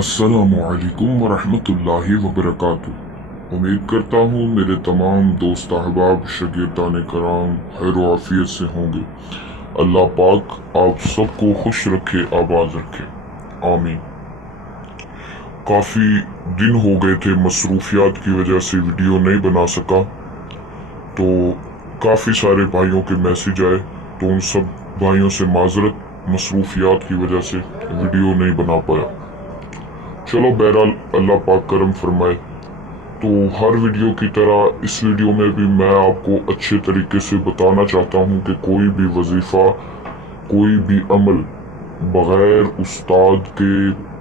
السلام علیکم ورحمۃ اللہ وبرکاتہ۔ امید کرتا ہوں میرے تمام دوست احباب شاگردان کرام خیر و عافیت سے ہوں گے۔ اللہ پاک آپ سب کو خوش رکھے، آباد رکھے، آمین۔ کافی دن ہو گئے تھے، مصروفیات کی وجہ سے ویڈیو نہیں بنا سکا، تو کافی سارے بھائیوں کے میسیج آئے، تو ان سب بھائیوں سے معذرت، مصروفیات کی وجہ سے ویڈیو نہیں بنا پایا۔ چلو بہرحال اللہ پاک کرم فرمائے۔ تو ہر ویڈیو کی طرح اس ویڈیو میں بھی میں آپ کو اچھے طریقے سے بتانا چاہتا ہوں کہ کوئی بھی وظیفہ، کوئی بھی عمل بغیر استاد کے،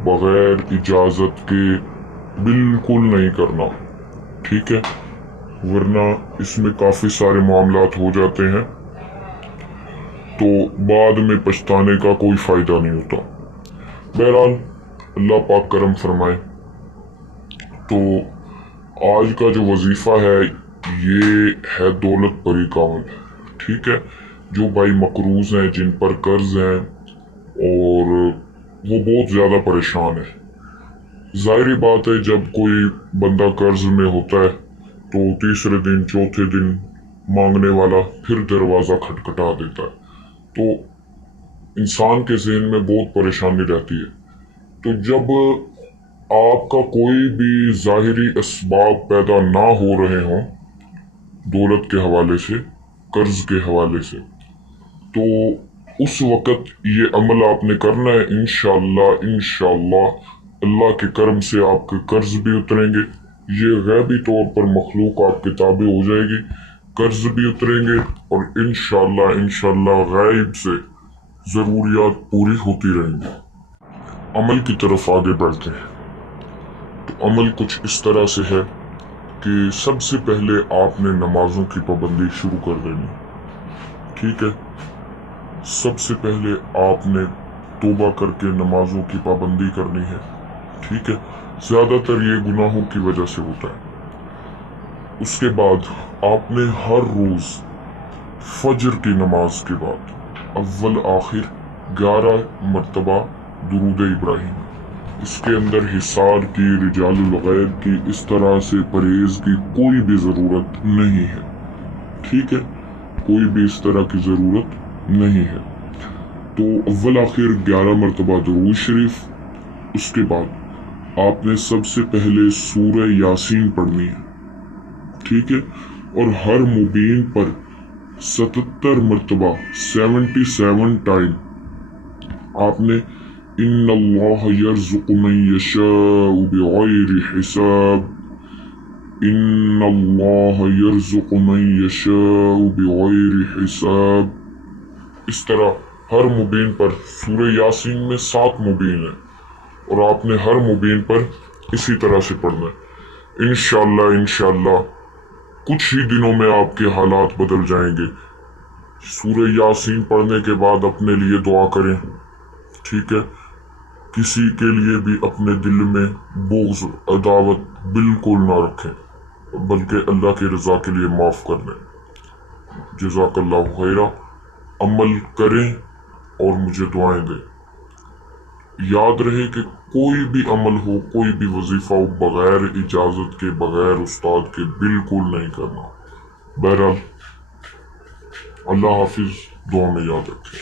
بغیر اجازت کے بالکل نہیں کرنا، ٹھیک ہے؟ ورنہ اس میں کافی سارے معاملات ہو جاتے ہیں، تو بعد میں پچھتانے کا کوئی فائدہ نہیں ہوتا۔ بہرحال اللہ پاک کرم فرمائے۔ تو آج کا جو وظیفہ ہے یہ ہے دولت پری کا عمل، ٹھیک ہے؟ جو بھائی مقروض ہیں، جن پر قرض ہیں اور وہ بہت زیادہ پریشان ہے۔ ظاہری بات ہے جب کوئی بندہ قرض میں ہوتا ہے تو تیسرے دن، چوتھے دن مانگنے والا پھر دروازہ کھٹکھٹا دیتا ہے، تو انسان کے ذہن میں بہت پریشانی رہتی ہے۔ تو جب آپ کا کوئی بھی ظاہری اسباب پیدا نہ ہو رہے ہوں دولت کے حوالے سے، قرض کے حوالے سے، تو اس وقت یہ عمل آپ نے کرنا ہے۔ انشاءاللہ اللہ کے کرم سے آپ کے قرض بھی اتریں گے، یہ غیبی طور پر مخلوق آپ کے تابع ہو جائے گی، قرض بھی اتریں گے، اور انشاءاللہ غیب سے ضروریات پوری ہوتی رہیں گی۔ عمل کی طرف آگے بڑھتے ہیں۔ تو عمل کچھ اس طرح سے ہے کہ سب سے پہلے آپ نے نمازوں کی پابندی شروع کر دینی، ٹھیک ہے؟ سب سے پہلے آپ نے توبہ کر کے نمازوں کی پابندی کرنی ہے، ٹھیک ہے؟ زیادہ تر یہ گناہوں کی وجہ سے ہوتا ہے۔ اس کے بعد آپ نے ہر روز فجر کی نماز کے بعد اول آخر 11 مرتبہ درود ابراہیم، اس کے اندر حصار کی، رجال الغیب کی، اس طرح سے پرہیز کی کوئی بھی ضرورت نہیں ہے، ٹھیک ہے؟ کوئی بھی اس طرح کی ضرورت نہیں ہے۔ تو اول آخر 11 مرتبہ درود شریف، اس کے بعد آپ نے سب سے پہلے سورہ یاسین پڑھنی ہے، ٹھیک ہے؟ اور ہر مبین پر 77 مرتبہ 77 ٹائم آپ نے ان اللہ یرزق من یشاء بغیر حساب، ان اللہ یرزق من یشاء بغیر حساب، اس طرح ہر مبین پر۔ سورہ یاسین میں 7 مبین ہیں، اور آپ نے ہر مبین پر اسی طرح سے پڑھنا ہے۔ انشاءاللہ کچھ ہی دنوں میں آپ کے حالات بدل جائیں گے۔ سورہ یاسین پڑھنے کے بعد اپنے لیے دعا کریں، ٹھیک ہے؟ کسی کے لیے بھی اپنے دل میں بغض، عداوت بالکل نہ رکھیں، بلکہ اللہ کی رضا کے لیے معاف کر دیں۔ جزاک اللہ خیرہ۔ عمل کریں اور مجھے دعائیں دیں۔ یاد رہے کہ کوئی بھی عمل ہو، کوئی بھی وظیفہ ہو، بغیر اجازت کے، بغیر استاد کے بالکل نہیں کرنا۔ بہرحال اللہ حافظ، دعا میں یاد رکھیں۔